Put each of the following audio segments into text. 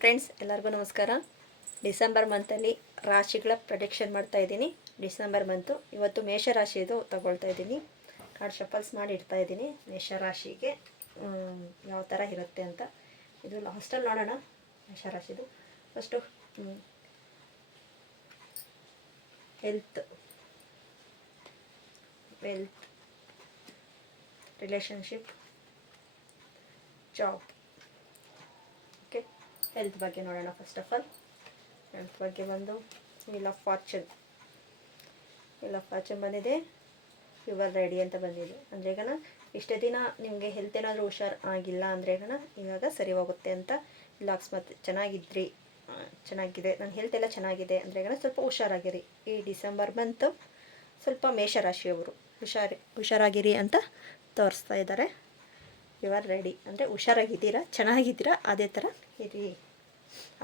Friends, ಎಲ್ಲರಿಗೂ ನಮಸ್ಕಾರ. December ಮಂತಲ್ಲಿ ರಾಶಿಗಳ ಪ್ರೊಡಿಕ್ಷನ್ ಮಾಡ್ತಾ ಇದ್ದೀನಿ. ಡಿಸೆಂಬರ್ ಮಂತು ಇವತ್ತು ಮೇಷರಾಶಿದು ತಗೊಳ್ತಾ ಇದ್ದೀನಿ. ಕಾರ್ಡ್ ಶಫಲ್ಸ್ ಮಾಡಿ ಇಡ್ತಾ ಇದ್ದೀನಿ. ಮೇಷರಾಶಿಗೆ ಯಾವ ಥರ ಇರುತ್ತೆ ಅಂತ ಇದು ಲಾಸ್ಟಲ್ಲಿ ನೋಡೋಣ. ಮೇಷರಾಶಿದು first health, wealth, relationship, job. Okay, health ಬಗ್ಗೆ ನೋಡೋಣ. ಫಸ್ಟ್ ಆಫ್ ಆಲ್ ಹೆಲ್ತ್ ಬಗ್ಗೆ ಬಂದು ವೀಲ್ ಆಫ್ ಫಾರ್ಚೂನ್ ಬಂದಿದೆ. ಯು ಆರ್ ರೆಡಿ ಅಂತ ಬಂದಿದೆ. ಅಂದರೆ ಈಗ ಇಷ್ಟೇ ದಿನ ನಿಮಗೆ ಹೆಲ್ತ್ ಏನಾದರೂ ಹುಷಾರು ಆಗಿಲ್ಲ ಅಂದರೆ ಇವಾಗ ಸರಿ ಹೋಗುತ್ತೆ ಅಂತ. ಇಲ್ಲ ಅಕಸ್ಮಾತ್ ಚೆನ್ನಾಗಿದೆ, ನನ್ನ ಹೆಲ್ತ್ ಎಲ್ಲ ಚೆನ್ನಾಗಿದೆ ಅಂದರೆ ಸ್ವಲ್ಪ ಹುಷಾರಾಗಿರಿ. ಈ ಡಿಸೆಂಬರ್ ಮಂತು ಸ್ವಲ್ಪ ಮೇಷರಾಶಿಯವರು ಹುಷಾರಾಗಿರಿ ಅಂತ ತೋರಿಸ್ತಾ ಇದ್ದಾರೆ. ಯು ಆರ್ ರೆಡಿ ಅಂದರೆ ಹುಷಾರಾಗಿದ್ದೀರಾ, ಚೆನ್ನಾಗಿದ್ದೀರಾ, ಅದೇ ಥರ ಇರಿ.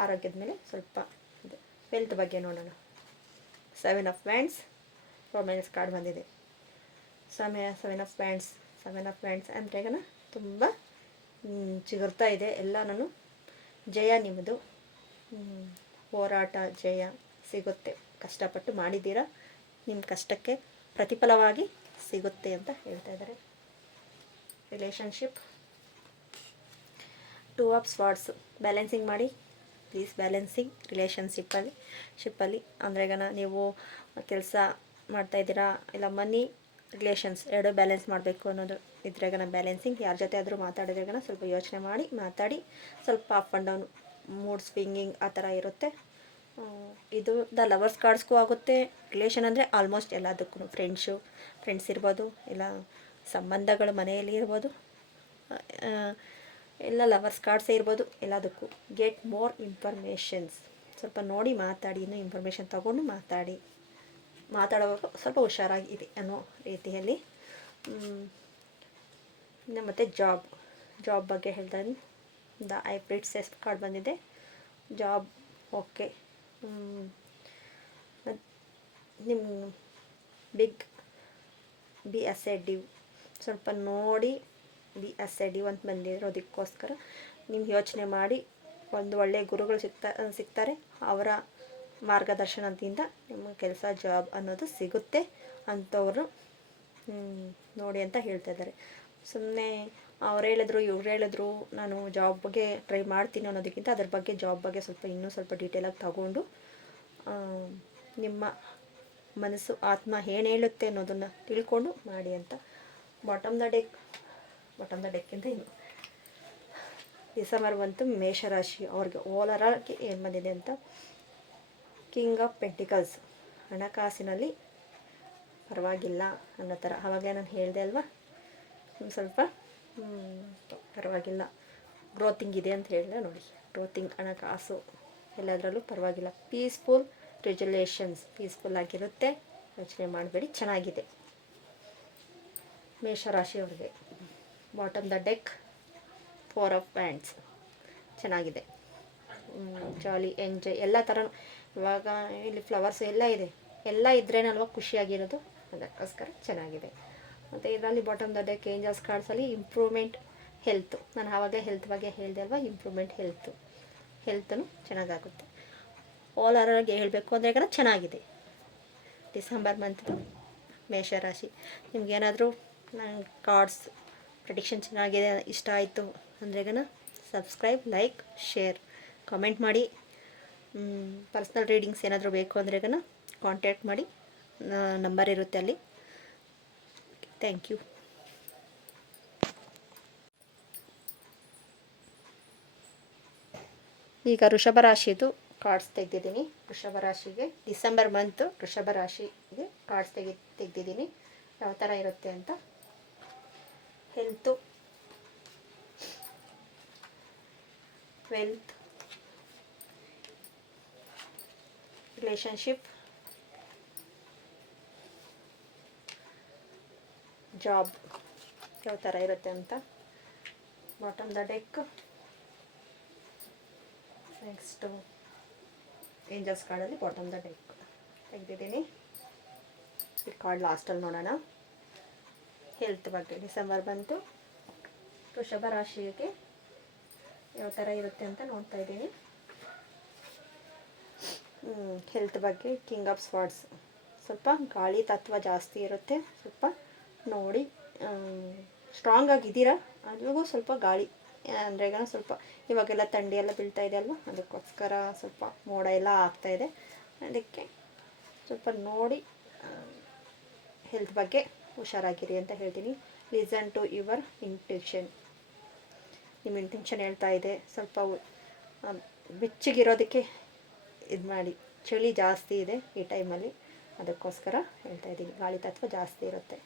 ಆರೋಗ್ಯದ ಮೇಲೆ ಸ್ವಲ್ಪ ಇದು. ಹೆಲ್ತ್ ಬಗ್ಗೆ ನೋಡೋಣ. 7 ಆಫ್ ವ್ಯಾಂಡ್ಸ್, ರೊಮ್ಯಾನ್ಸ್ ಕಾರ್ಡ್ ಬಂದಿದೆ. 7 ಆಫ್ ವ್ಯಾಂಡ್ಸ್ ಅಂದರೆ ತುಂಬ ಚಿಗುರ್ತಾ ಇದೆ ಎಲ್ಲನೂ. ಜಯ ನಿಮ್ಮದು, ಹೋರಾಟ ಜಯ ಸಿಗುತ್ತೆ. ಕಷ್ಟಪಟ್ಟು ಮಾಡಿದ್ದೀರಾ, ನಿಮ್ಮ ಕಷ್ಟಕ್ಕೆ ಪ್ರತಿಫಲವಾಗಿ ಸಿಗುತ್ತೆ ಅಂತ ಹೇಳ್ತಾ ಇದ್ದಾರೆ. Relationship, 2 of swords. ಬ್ಯಾಲೆನ್ಸಿಂಗ್ ಮಾಡಿ ಪ್ಲೀಸ್, ಬ್ಯಾಲೆನ್ಸಿಂಗ್ ರಿಲೇಷನ್ಶಿಪ್ಪಲ್ಲಿ ಅಂದರೆ ನೀವು ಕೆಲಸ ಮಾಡ್ತಾಯಿದ್ದೀರಾ, ಇಲ್ಲ ಮನಿ ರಿಲೇಷನ್ಸ್ ಎರಡೂ ಬ್ಯಾಲೆನ್ಸ್ ಮಾಡಬೇಕು ಅನ್ನೋದು ಇದ್ರಾಗ ಬ್ಯಾಲೆನ್ಸಿಂಗ್. ಯಾರ ಜೊತೆ ಆದರೂ ಮಾತಾಡಿದ್ರಾಗ ಸ್ವಲ್ಪ ಯೋಚನೆ ಮಾಡಿ ಮಾತಾಡಿ. ಸ್ವಲ್ಪ up and down, mood swinging ಆ ಥರ ಇರುತ್ತೆ. ಇದು ದ ಲವರ್ಸ್ ಕಾರ್ಡ್ಸ್ಗೂ ಆಗುತ್ತೆ. ರಿಲೇಷನ್ ಅಂದರೆ ಆಲ್ಮೋಸ್ಟ್ ಎಲ್ಲದಕ್ಕೂ, ಫ್ರೆಂಡ್ಸ್ ಇರ್ಬೋದು, ಇಲ್ಲ ಸಂಬಂಧಗಳು ಮನೆಯಲ್ಲಿ ಇರ್ಬೋದು, ಎಲ್ಲ ಲವರ್ಸ್ ಕಾರ್ಡ್ಸೇ ಇರ್ಬೋದು, ಎಲ್ಲದಕ್ಕೂ. ಗೆಟ್ ಮೋರ್ ಇನ್ಫಾರ್ಮೇಷನ್ಸ್, ಸ್ವಲ್ಪ ನೋಡಿ ಮಾತಾಡಿ, ಇನ್ನೂ ಇನ್ಫಾರ್ಮೇಷನ್ ತೊಗೊಂಡು ಮಾತಾಡೋವಾಗ ಸ್ವಲ್ಪ ಹುಷಾರಾಗಿದೆ ಅನ್ನೋ ರೀತಿಯಲ್ಲಿ. ಮತ್ತು ಜಾಬ್ ಬಗ್ಗೆ ಹೇಳ್ತಾ ಇದ್ದೀನಿ. ದ ಐ ಪ್ರಿನ್ಸೆಸ್ ಕಾರ್ಡ್ ಬಂದಿದೆ. Job okay. ನಿಮ್ಮ ಬಿ ಅಸೆಡಿವ್, ಸ್ವಲ್ಪ ನೋಡಿ ಬಿ ಅಸೆಡಿವ್ ಅಂತ ಬಂದಿರೋದಕ್ಕೋಸ್ಕರ ನೀವು ಯೋಚನೆ ಮಾಡಿ. ಒಂದು ಒಳ್ಳೆಯ ಗುರುಗಳು ಸಿಗ್ತಾರೆ. ಅವರ ಮಾರ್ಗದರ್ಶನದಿಂದ ನಿಮ್ಮ ಕೆಲಸ, ಜಾಬ್ ಅನ್ನೋದು ಸಿಗುತ್ತೆ. ಅಂಥವ್ರು ನೋಡಿ ಅಂತ ಹೇಳ್ತಾ ಇದ್ದಾರೆ. ಸುಮ್ಮನೆ ಅವ್ರು ಹೇಳಿದ್ರು ಇವ್ರು ಹೇಳಿದ್ರು ನಾನು ಜಾಬ್ ಬಗ್ಗೆ ಟ್ರೈ ಮಾಡ್ತೀನಿ ಅನ್ನೋದಕ್ಕಿಂತ ಅದ್ರ ಬಗ್ಗೆ, ಜಾಬ್ ಬಗ್ಗೆ ಇನ್ನೂ ಸ್ವಲ್ಪ ಡೀಟೇಲಾಗಿ ತಗೊಂಡು ನಿಮ್ಮ ಮನಸ್ಸು, ಆತ್ಮ ಏನು ಹೇಳುತ್ತೆ ಅನ್ನೋದನ್ನು ತಿಳ್ಕೊಂಡು ಮಾಡಿ ಅಂತ. ಬಾಟಮ್ ದ ಡೆಕ್ಕಿಂತ ಇನ್ನು ಡಿಸೆಂಬರ್ ಬಂತು ಮೇಷರಾಶಿ ಅವ್ರಿಗೆ ಓವರಾಲ್ಗೆ ಏನು ಬಂದಿದೆ ಅಂತ. ಕಿಂಗ್ ಆಫ್ ಪೆಂಟಿಕಲ್ಸ್, ಹಣಕಾಸಿನಲ್ಲಿ ಪರವಾಗಿಲ್ಲ ಅನ್ನೋ ಥರ. ಆವಾಗಲೇ ನಾನು ಹೇಳಿದೆ ಅಲ್ವಾ, ಸ್ವಲ್ಪ ಪರವಾಗಿಲ್ಲ, ಗ್ರೋತಿಂಗ್ ಇದೆ ಅಂತ ಹೇಳಿದೆ ನೋಡಿ. ಗ್ರೋತಿಂಗ್, ಹಣಕಾಸು ಎಲ್ಲದರಲ್ಲೂ ಪರವಾಗಿಲ್ಲ. ಪೀಸ್ಫುಲ್ ರೆಜುಲೇಷನ್ಸ್, ಪೀಸ್ಫುಲ್ ಆಗಿರುತ್ತೆ, ಯೋಚನೆ ಮಾಡಬೇಡಿ, ಚೆನ್ನಾಗಿದೆ ಮೇಷರಾಶಿಯವ್ರಿಗೆ. Bottom the deck 4 of wands, ಚೆನ್ನಾಗಿದೆ. ಜಾಲಿ, ಎಂಜಾಯ್ ಎಲ್ಲ ಥರ. ಇವಾಗ ಇಲ್ಲಿ ಫ್ಲವರ್ಸ್ ಎಲ್ಲ ಇದೆ, ಎಲ್ಲ ಇದ್ರೇನಲ್ವ ಖುಷಿಯಾಗಿರೋದು, ಅದಕ್ಕೋಸ್ಕರ ಚೆನ್ನಾಗಿದೆ. ಮತ್ತು ಇದರಲ್ಲಿ ಬಾಟಮ್ ದ ಡೆಕ್ ಏಂಜಲ್ಸ್ ಕಾರ್ಡ್ಸಲ್ಲಿ ಇಂಪ್ರೂವ್ಮೆಂಟ್ ಹೆಲ್ತು. ನಾನು ಆವಾಗಲೇ ಹೆಲ್ತ್ ಬಗ್ಗೆ ಹೇಳಿದೆ ಅಲ್ವಾ, ಇಂಪ್ರೂವ್ಮೆಂಟ್ ಹೆಲ್ತೂ ಚೆನ್ನಾಗಾಗುತ್ತೆ. ಓವರಾಲಾಗಿ ಹೇಳಬೇಕು ಅಂದರೆ ಚೆನ್ನಾಗಿದೆ ಡಿಸೆಂಬರ್ ಮಂತ್ದು ಮೇಷರಾಶಿ. ನಿಮಗೇನಾದರೂ ನನ್ನ ಕಾರ್ಡ್ಸ್ ಪ್ರೆಡಿಕ್ಷನ್ ಚೆನ್ನಾಗಿದೆ, ಇಷ್ಟ ಆಯಿತು ಅಂದರೆ ಸಬ್ಸ್ಕ್ರೈಬ್, ಲೈಕ್, ಶೇರ್, ಕಾಮೆಂಟ್ ಮಾಡಿ. ಪರ್ಸ್ನಲ್ ರೀಡಿಂಗ್ಸ್ ಏನಾದರೂ ಬೇಕು ಅಂದರೆ ಕಾಂಟ್ಯಾಕ್ಟ್ ಮಾಡಿ, ನಂಬರ್ ಇರುತ್ತೆ ಅಲ್ಲಿ. Thank you. ಈಗ ವೃಷಭ ರಾಶಿದು ಕಾರ್ಡ್ಸ್ ತೆಗೆದಿದ್ದೀನಿ. ವೃಷಭ ರಾಶಿಗೆ ಡಿಸೆಂಬರ್ ಮಂತು ವೃಷಭ ರಾಶಿಗೆ ಕಾರ್ಡ್ಸ್ ತೆಗೆದಿದ್ದೀನಿ ಯಾವ ಥರ ಇರುತ್ತೆ ಅಂತ. ಹೆಲ್ತು, ವೆಲ್ತ್, ರಿಲೇಷನ್ಶಿಪ್, ಜಾಬ್ ಯಾವ ಥರ ಇರುತ್ತೆ ಅಂತ. Bottom the deck. Next angels ಕಾರ್ಡಲ್ಲಿ ಬಾಟಮ್ ದ ಡೆಕ್ ತೆಗೆದಿದ್ದೀನಿ. ಈ ಕಾರ್ಡ್ ಲಾಸ್ಟಲ್ಲಿ ನೋಡೋಣ. ಹೆಲ್ತ್ ಬಗ್ಗೆ ಡಿಸೆಂಬರ್ ಬಂತು ವೃಷಭ ರಾಶಿಗೆ ಯಾವ ಥರ ಇರುತ್ತೆ ಅಂತ ನೋಡ್ತಾ ಇದ್ದೀನಿ. ಹೆಲ್ತ್ ಬಗ್ಗೆ ಕಿಂಗ್ ಆಫ್ ಸ್ವಾರ್ಡ್ಸ್ ಸ್ವಲ್ಪ ಗಾಳಿ ತತ್ವ ಜಾಸ್ತಿ ಇರುತ್ತೆ, ಸ್ವಲ್ಪ ನೋಡಿ ಸ್ಟ್ರಾಂಗ್ ಆಗಿದ್ದೀರಾ, ಅಲ್ಲಿಗೂ ಸ್ವಲ್ಪ ಗಾಳಿ ಅಂದರೆ ಈಗ ಸ್ವಲ್ಪ ಇವಾಗೆಲ್ಲ ಥಂಡಿ ಎಲ್ಲ ಬೀಳ್ತಾ ಇದೆ ಅಲ್ವಾ, ಅದಕ್ಕೋಸ್ಕರ ಸ್ವಲ್ಪ ಮೋಡ ಎಲ್ಲ ಆಗ್ತಾಯಿದೆ, ಅದಕ್ಕೆ ಸ್ವಲ್ಪ ನೋಡಿ ಹೆಲ್ತ್ ಬಗ್ಗೆ ಹುಷಾರಾಗಿರಿ ಅಂತ ಹೇಳ್ತೀನಿ. Listen to your intuition. ನಿಮ್ಮ ಇಂಟೆನ್ಷನ್ ಹೇಳ್ತಾ ಇದೆ ಸ್ವಲ್ಪ ಬೆಚ್ಚಗಿರೋದಕ್ಕೆ ಇದು ಮಾಡಿ, ಚಳಿ ಜಾಸ್ತಿ ಇದೆ ಈ ಟೈಮಲ್ಲಿ, ಅದಕ್ಕೋಸ್ಕರ ಹೇಳ್ತಾ ಇದ್ದೀನಿ, ಗಾಳಿ ತತ್ವ ಜಾಸ್ತಿ ಇರುತ್ತೆ.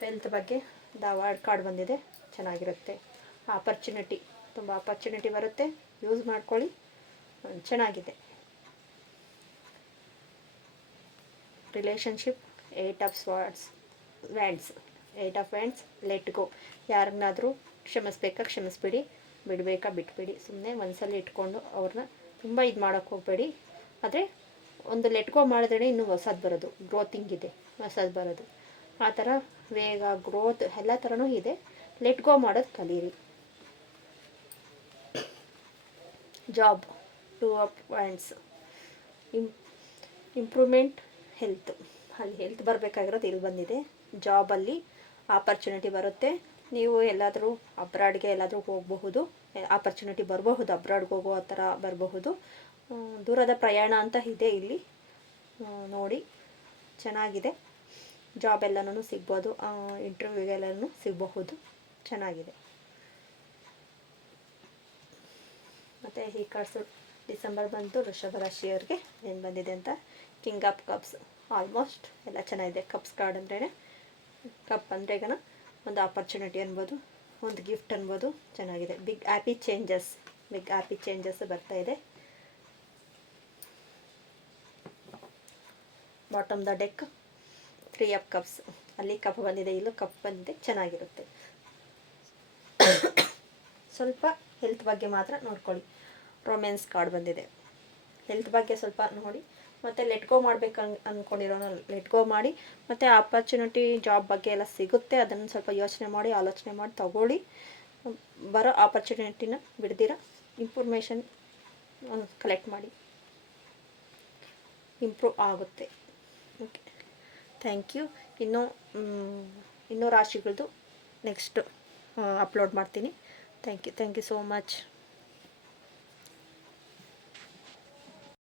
ಹೆಲ್ತ್ ಬಗ್ಗೆ ಧಾರವಾಡ ಕಾರ್ಡ್ ಬಂದಿದೆ, ಚೆನ್ನಾಗಿರುತ್ತೆ. ಆಪರ್ಚುನಿಟಿ, ತುಂಬ ಆಪರ್ಚುನಿಟಿ ಬರುತ್ತೆ, ಯೂಸ್ ಮಾಡ್ಕೊಳ್ಳಿ, ಚೆನ್ನಾಗಿದೆ. Relationship 8 of swords wands, 8 of wands, let go. ಯಾರನ್ನಾದರೂ ಕ್ಷಮಿಸ್ಬೇಕಾ ಕ್ಷಮಿಸ್ಬಿಡಿ, ಬಿಡಬೇಕಾ ಬಿಟ್ಬಿಡಿ. ಸುಮ್ಮನೆ ಮನಸ್ಸಲ್ಲಿ ಇಟ್ಕೊಂಡು ಅವ್ರನ್ನ ತುಂಬ ಇದು ಮಾಡೋಕ್ಕೆ ಹೋಗಬೇಡಿ. ಆದರೆ ಒಂದು ಲೆಟ್ ಗೋ ಮಾಡಿದ್ರೆ ಇನ್ನೂ ಹೊಸದು ಬರೋದು, ಗ್ರೋತಿಂಗ್ ಇದೆ, ಹೊಸದು ಬರೋದು, ಆ ಥರ ವೇಗ ಗ್ರೋತ್ ಎಲ್ಲ ಥರನೂ ಇದೆ. ಲೆಟ್ ಗೋ ಮಾಡೋದು ಕಲೀರಿ. Job 2 of wands, improvement health. ಅಲ್ಲಿ ಹೆಲ್ತ್ ಬರಬೇಕಾಗಿರೋದು ಇಲ್ಲಿ ಬಂದಿದೆ. ಜಾಬಲ್ಲಿ ಆಪರ್ಚುನಿಟಿ ಬರುತ್ತೆ, ನೀವು ಎಲ್ಲಾದರೂ ಅಬ್ರಾಡ್ಗೆ ಎಲ್ಲಾದರೂ ಹೋಗಬಹುದು, ಆಪರ್ಚುನಿಟಿ ಬರಬಹುದು, ಅಬ್ರಾಡ್ಗೆ ಹೋಗೋ ಆ ಥರ ಬರಬಹುದು. ದೂರದ ಪ್ರಯಾಣ ಅಂತ ಇದೆ ಇಲ್ಲಿ, ನೋಡಿ ಚೆನ್ನಾಗಿದೆ. ಜಾಬ್ ಎಲ್ಲನೂ ಸಿಗ್ಬೋದು, ಇಂಟರ್ವ್ಯೂಗೆಲ್ಲನೂ ಸಿಗಬಹುದು, ಚೆನ್ನಾಗಿದೆ. ಮತ್ತು ಈ ಕಾರ್ಡ್ಸು ಡಿಸೆಂಬರ್ ಬಂತು, ವೃಷಭ ರಾಶಿಯವರಿಗೆ ಏನು ಬಂದಿದೆ ಅಂತ. ಕಿಂಗ್ ಆಫ್ ಕಪ್ಸ್, ಆಲ್ಮೋಸ್ಟ್ ಎಲ್ಲ ಚೆನ್ನಾಗಿದೆ. ಕಪ್ಸ್ ಕಾರ್ಡ್ ಅಂದ್ರೇ, ಕಪ್ ಅಂದರೆ ಈಗ ಒಂದು ಆಪರ್ಚುನಿಟಿ ಅನ್ಬೋದು, ಒಂದು ಗಿಫ್ಟ್ ಅನ್ಬೋದು, ಚೆನ್ನಾಗಿದೆ. ಬಿಗ್ ಹ್ಯಾಪಿ ಚೇಂಜಸ್ ಬರ್ತಾಯಿದೆ. Bottom the deck 3 of cups, ಅಲ್ಲಿ ಕಪ್ ಬಂದಿದೆ, ಇಲ್ಲೂ ಕಪ್ ಬಂದಿದೆ, ಚೆನ್ನಾಗಿರುತ್ತೆ. ಸ್ವಲ್ಪ ಹೆಲ್ತ್ ಬಗ್ಗೆ ಮಾತ್ರ ನೋಡ್ಕೊಳ್ಳಿ. ರೊಮ್ಯಾನ್ಸ್ ಕಾರ್ಡ್ ಬಂದಿದೆ, ಹೆಲ್ತ್ ಬಗ್ಗೆ ಸ್ವಲ್ಪ ನೋಡಿ, ಮತ್ತು ಲೆಟ್ ಗೋ ಮಾಡಬೇಕು ಅಂದ್ಕೊಂಡಿರೋನು ಲೆಟ್ ಗೋ ಮಾಡಿ, ಮತ್ತು ಆಪರ್ಚುನಿಟಿ ಜಾಬ್ ಬಗ್ಗೆ ಎಲ್ಲ ಸಿಗುತ್ತೆ, ಅದನ್ನು ಸ್ವಲ್ಪ ಯೋಚನೆ ಮಾಡಿ ಆಲೋಚನೆ ಮಾಡಿ ತಗೊಳ್ಳಿ. ಬರೋ ಆಪರ್ಚುನಿಟಿನ ಬಿಡ್ದಿರ ಇನ್ಫಾರ್ಮೇಷನ್ ಕಲೆಕ್ಟ್ ಮಾಡಿ, ಇಂಪ್ರೂವ್ ಆಗುತ್ತೆ. Okay, thank you. ಇನ್ನೂ ರಾಶಿಗಳದ್ದು ನೆಕ್ಸ್ಟ್ ಅಪ್ಲೋಡ್ ಮಾಡ್ತೀನಿ. Thank you so much.